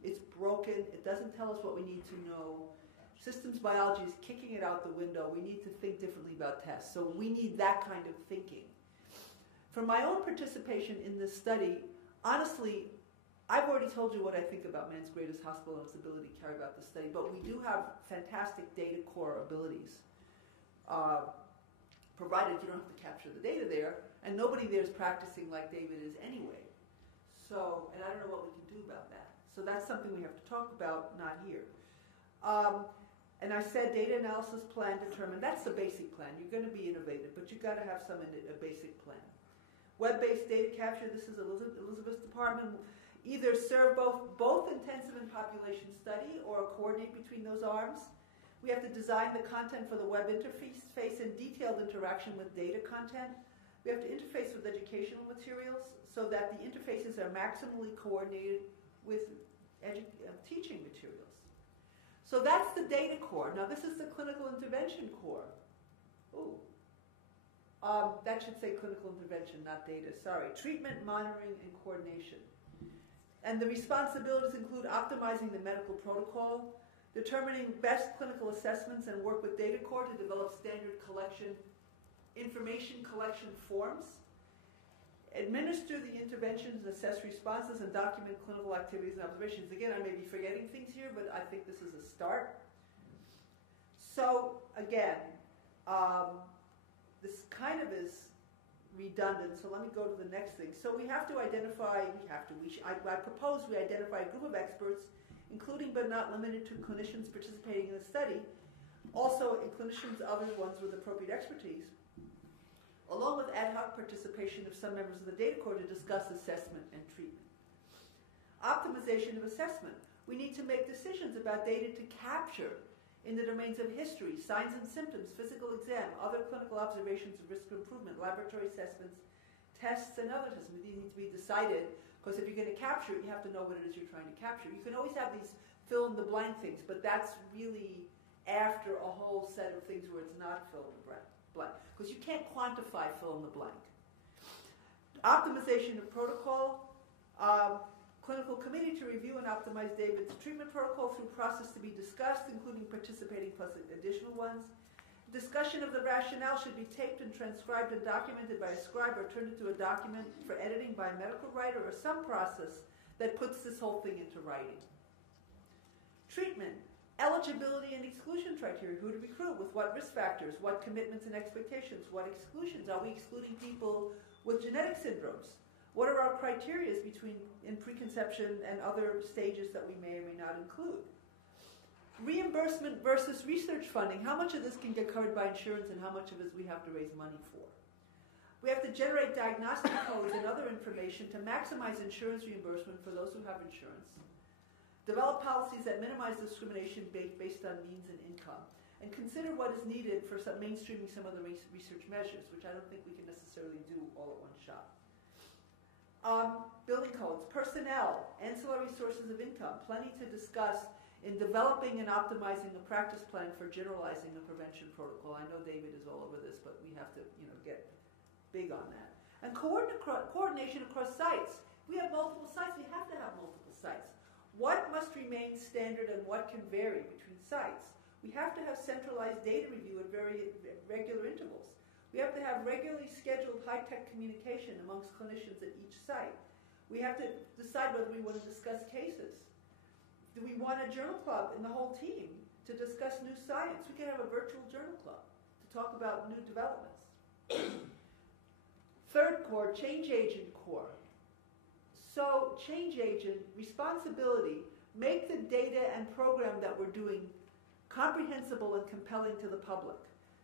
It's broken. It doesn't tell us what we need to know. Systems biology is kicking it out the window. We need to think differently about tests. So we need that kind of thinking. For my own participation in this study, honestly, I've already told you what I think about man's greatest hospital and its ability to carry out the study, but we do have fantastic data core abilities, provided you don't have to capture the data there, and nobody there is practicing like David is anyway. So, and I don't know what we can do about that. So that's something we have to talk about, not here. And I said data analysis plan determined. That's the basic plan. You're going to be innovative, but you've got to have a basic plan. Web-based data capture, this is Elizabeth's department. Either serve both intensive and population study or coordinate between those arms. We have to design the content for the web interface and detailed interaction with data content. We have to interface with educational materials so that the interfaces are maximally coordinated with teaching materials. So that's the data core. Now this is the clinical intervention core. Ooh. That should say clinical intervention, not data. Sorry. Treatment, monitoring, and coordination. And the responsibilities include optimizing the medical protocol, determining best clinical assessments, and work with data core to develop standard information collection forms, administer the interventions, assess responses, and document clinical activities and observations. Again, I may be forgetting things here, but I think this is a start. So, again, this kind of is redundant, so let me go to the next thing. So we have to identify, I propose we identify a group of experts, including but not limited to clinicians participating in the study, also clinicians, other ones with appropriate expertise, along with ad hoc participation of some members of the data core to discuss assessment and treatment. Optimization of assessment. We need to make decisions about data to capture in the domains of history, signs and symptoms, physical exam, other clinical observations of risk of improvement, laboratory assessments, tests, and other tests. These need to be decided, because if you're going to capture it, you have to know what it is you're trying to capture. You can always have these fill-in-the-blank things, but that's really after a whole set of things where it's not fill-in-the-blank, because you can't quantify fill-in-the-blank. Optimization of protocol. Clinical committee to review and optimize David's treatment protocol through process to be discussed, including participating plus additional ones. Discussion of the rationale should be taped and transcribed and documented by a scribe or turned into a document for editing by a medical writer or some process that puts this whole thing into writing. Treatment. Eligibility and exclusion criteria. Who to recruit, with what risk factors, what commitments and expectations, what exclusions. Are we excluding people with genetic syndromes? What are our criteria in preconception and other stages that we may or may not include? Reimbursement versus research funding. How much of this can get covered by insurance and how much of it we have to raise money for? We have to generate diagnostic codes and other information to maximize insurance reimbursement for those who have insurance. Develop policies that minimize discrimination based on means and income. And consider what is needed for mainstreaming some of the research measures, which I don't think we can necessarily do all at one shot. Building codes, personnel, ancillary sources of income, plenty to discuss in developing and optimizing a practice plan for generalizing a prevention protocol. I know David is all over this, but we have to, get big on that. And coordination across sites. We have multiple sites. We have to have multiple sites. What must remain standard and what can vary between sites? We have to have centralized data review at very regular intervals. We have to have regularly scheduled high-tech communication amongst clinicians at each site. We have to decide whether we want to discuss cases. Do we want a journal club in the whole team to discuss new science? We can have a virtual journal club to talk about new developments. Third core, change agent core. So change agent, responsibility, make the data and program that we're doing comprehensible and compelling to the public.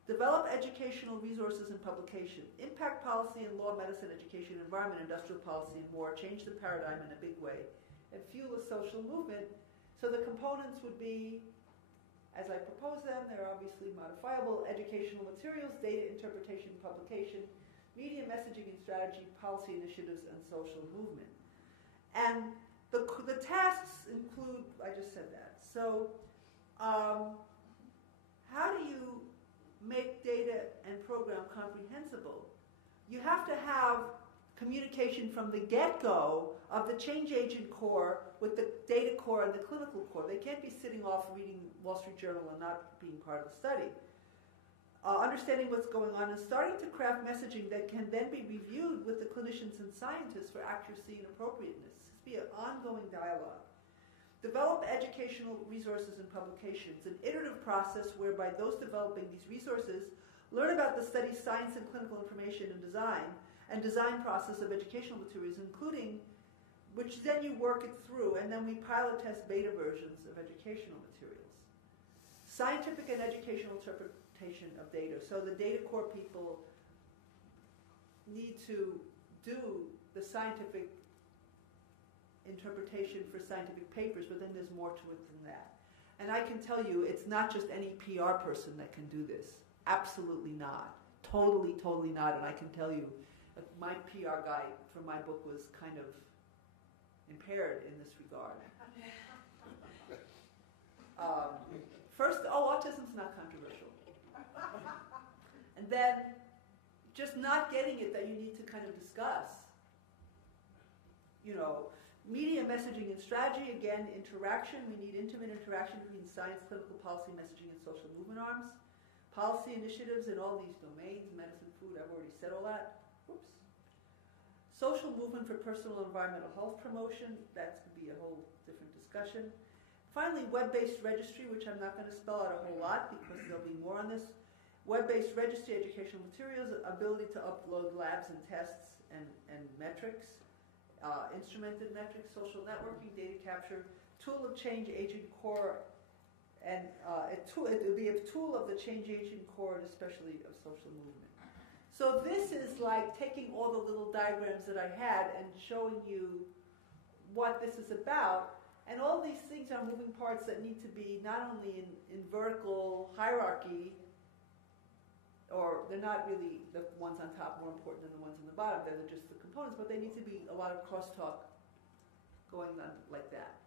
Develop educational resources and publication. Impact policy in law, medicine, education, environment, industrial policy, and more. Change the paradigm in a big way. And fuel a social movement. So the components would be, as I propose them, they're obviously modifiable: educational materials, data interpretation, publication, media messaging and strategy, policy initiatives, and social movement. And the tasks include, I just said that. So how do you make data and program comprehensible? You have to have communication from the get-go of the change agent core with the data core and the clinical core. They can't be sitting off reading Wall Street Journal and not being part of the study. Understanding what's going on and starting to craft messaging that can then be reviewed with the clinicians and scientists for accuracy and appropriateness. This be an ongoing dialogue. Develop educational resources and publications, an iterative process whereby those developing these resources learn about the study's science and clinical information and design process of educational materials, including, which then you work it through, and then we pilot test beta versions of educational materials. Scientific and educational interpretation of data. So the data core people need to do the scientific interpretation for scientific papers, but then there's more to it than that. And I can tell you, it's not just any PR person that can do this. Absolutely not. Totally, totally not. And I can tell you, my PR guy for my book was kind of impaired in this regard. First, autism's not controversial. And then, just not getting it that you need to kind of discuss. Media messaging and strategy, again, interaction. We need intimate interaction between science, clinical policy, messaging, and social movement arms. Policy initiatives in all these domains, medicine, food, I've already said all that. Oops. Social movement for personal and environmental health promotion. That could be a whole different discussion. Finally, web-based registry, which I'm not going to spell out a whole lot because there'll be more on this. Web-based registry, educational materials, ability to upload labs and tests and metrics. Instrumented metrics, social networking, data capture, tool of change agent core, and it would be a tool of the change agent core and especially of social movement. So this is like taking all the little diagrams that I had and showing you what this is about. And all these things are moving parts that need to be not only in vertical hierarchy, or they're not really the ones on top more important than the ones on the bottom, they're just the components, but they need to be a lot of crosstalk going on like that.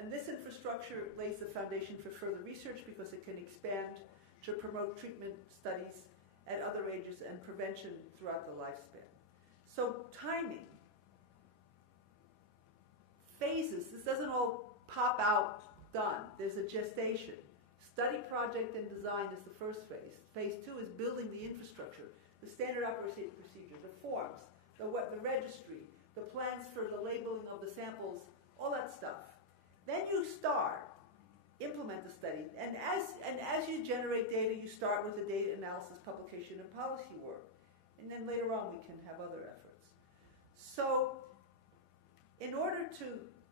And this infrastructure lays the foundation for further research because it can expand to promote treatment studies at other ages and prevention throughout the lifespan. So timing. Phases. This doesn't all pop out, done. There's a gestation. Study, project, and design is the first phase. Phase 2 is building the infrastructure, the standard operating procedure, the forms, the registry, the plans for the labeling of the samples, all that stuff. Then you start, implement the study, and as you generate data, you start with the data analysis, publication, and policy work. And then later on, we can have other efforts. So, in order to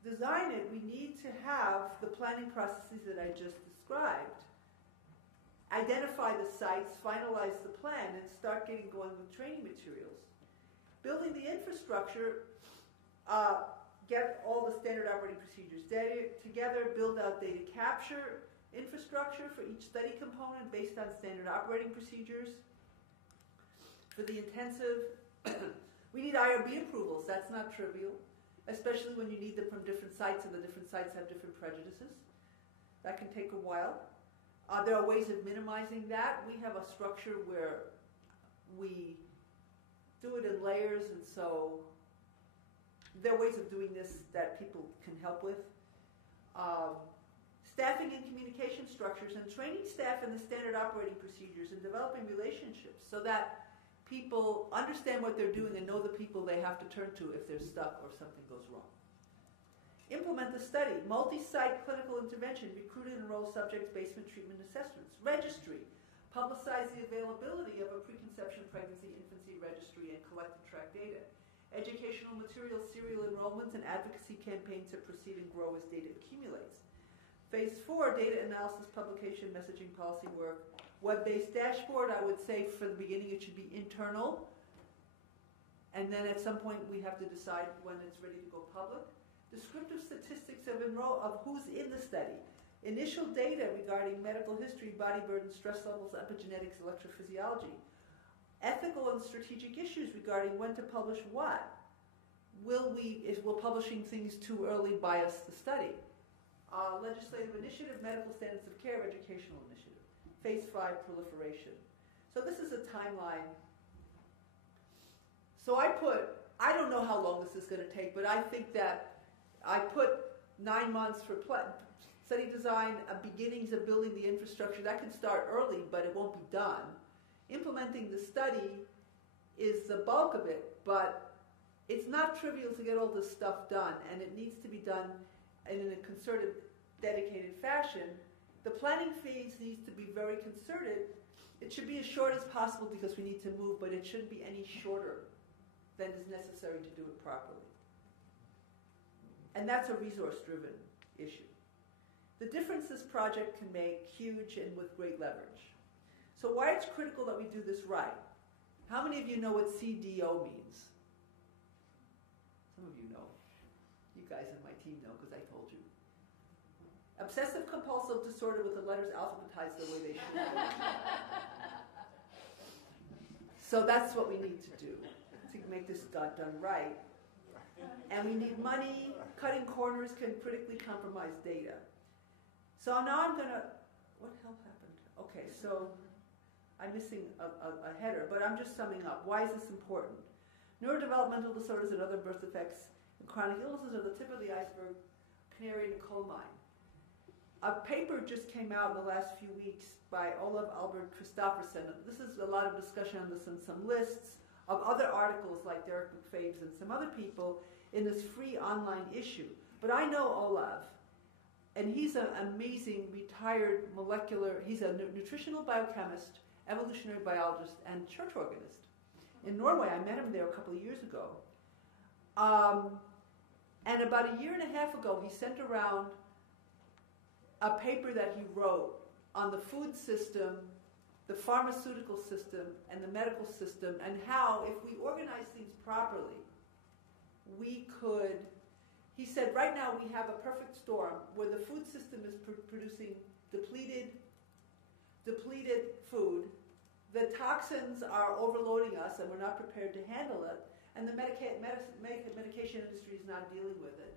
design it, we need to have the planning processes that I just described, identify the sites, finalize the plan, and start getting going with training materials. Building the infrastructure, get all the standard operating procedures together, build out data capture infrastructure for each study component based on standard operating procedures. For the intensive, we need IRB approvals. That's not trivial, especially when you need them from different sites, and the different sites have different prejudices. That can take a while. There are ways of minimizing that. We have a structure where we do it in layers, and so there are ways of doing this that people can help with. Staffing and communication structures, and training staff in the standard operating procedures, and developing relationships so that people understand what they're doing and know the people they have to turn to if they're stuck or something goes wrong. Implement the study, multi-site clinical intervention, recruit and enroll subjects, basement treatment assessments, registry, publicize the availability of a preconception, pregnancy, infancy registry, and collect and track data, educational materials, serial enrollments, and advocacy campaigns to proceed and grow as data accumulates. Phase 4, data analysis, publication, messaging, policy work, web-based dashboard. I would say for the beginning it should be internal, and then at some point we have to decide when it's ready to go public. Descriptive statistics of who's in the study. Initial data regarding medical history, body burden, stress levels, epigenetics, electrophysiology. Ethical and strategic issues regarding when to publish what. Will publishing things too early bias the study? Legislative initiative, medical standards of care, educational initiative. Phase 5, proliferation. So this is a timeline. So I don't know how long this is going to take, but I think that I put 9 months for study design, beginnings of building the infrastructure. That can start early, but it won't be done. Implementing the study is the bulk of it, but it's not trivial to get all this stuff done, and it needs to be done in a concerted, dedicated fashion. The planning phase needs to be very concerted. It should be as short as possible because we need to move, but it shouldn't be any shorter than is necessary to do it properly. And that's a resource-driven issue. The difference this project can make, huge and with great leverage. So why it's critical that we do this right. How many of you know what CDO means? Some of you know. You guys in my team know because I told you. Obsessive compulsive disorder with the letters alphabetized the way they should be. So that's what we need to do to make this done right. And we need money. Cutting corners can critically compromise data. So now I'm going to... What the hell happened? Okay, so I'm missing a header, but I'm just summing up. Why is this important? Neurodevelopmental disorders and other birth defects and chronic illnesses are the tip of the iceberg, canary in a coal mine. A paper just came out in the last few weeks by Olav Albert Christofferson. This is a lot of discussion on this and some lists of other articles like Derek McFaves and some other people in this free online issue. But I know Olav, and he's an amazing retired he's a nutritional biochemist, evolutionary biologist, and church organist. In Norway, I met him there a couple of years ago. And about a year and a half ago, he sent around a paper that he wrote on the food system, the pharmaceutical system, and the medical system, and how, if we organize things properly, we could... He said, right now we have a perfect storm where the food system is producing depleted food. The toxins are overloading us, and we're not prepared to handle it. And the medication industry is not dealing with it.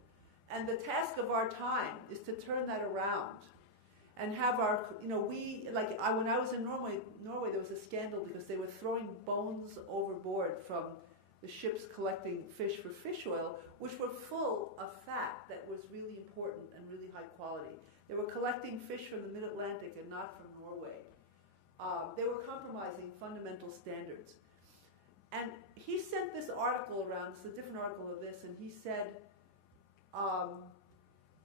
And the task of our time is to turn that around and have our, when I was in Norway, there was a scandal because they were throwing bones overboard from the ships collecting fish for fish oil, which were full of fat that was really important and really high quality. They were collecting fish from the mid-Atlantic and not from Norway. They were compromising fundamental standards. And he sent this article around, it's a different article of this, and he said,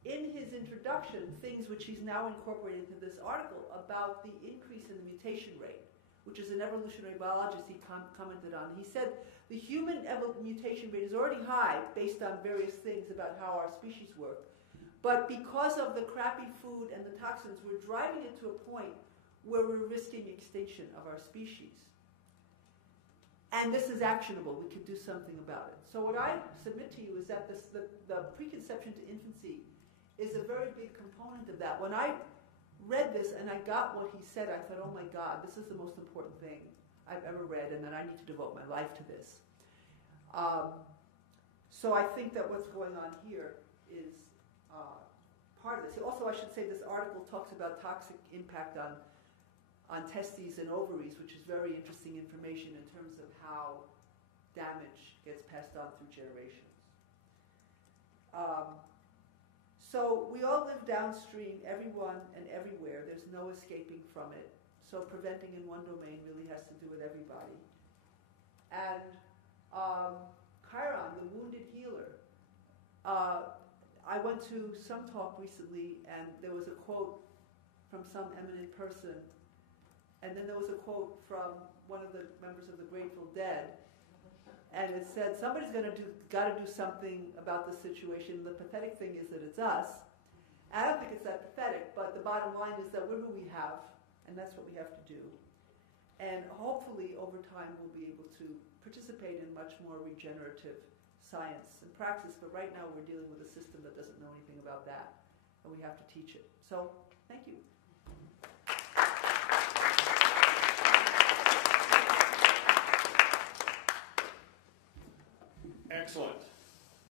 in his introduction, things which he's now incorporated into this article about the increase in the mutation rate, which is an evolutionary biologist he commented on. He said the human mutation rate is already high based on various things about how our species work. But because of the crappy food and the toxins, we're driving it to a point where we're risking extinction of our species. And this is actionable. We could do something about it. So what I submit to you is that the preconception to infancy is a very big component of that. When I read this and I got what he said, I thought, oh my God, this is the most important thing I've ever read, and that I need to devote my life to this. So I think that what's going on here is part of this. Also, I should say this article talks about toxic impact on testes and ovaries, which is very interesting information in terms of how damage gets passed on through generations. So we all live downstream, everyone and everywhere. There's no escaping from it. So preventing in one domain really has to do with everybody. And Chiron, the wounded healer. I went to some talk recently, and there was a quote from some eminent person, and then there was a quote from one of the members of the Grateful Dead, and it said, somebody's got to do something about the situation. The pathetic thing is that it's us. I don't think it's that pathetic, but the bottom line is that we're who we have, and that's what we have to do. And hopefully, over time, we'll be able to participate in much more regenerative science and praxis, but right now we're dealing with a system that doesn't know anything about that, and we have to teach it. So, thank you.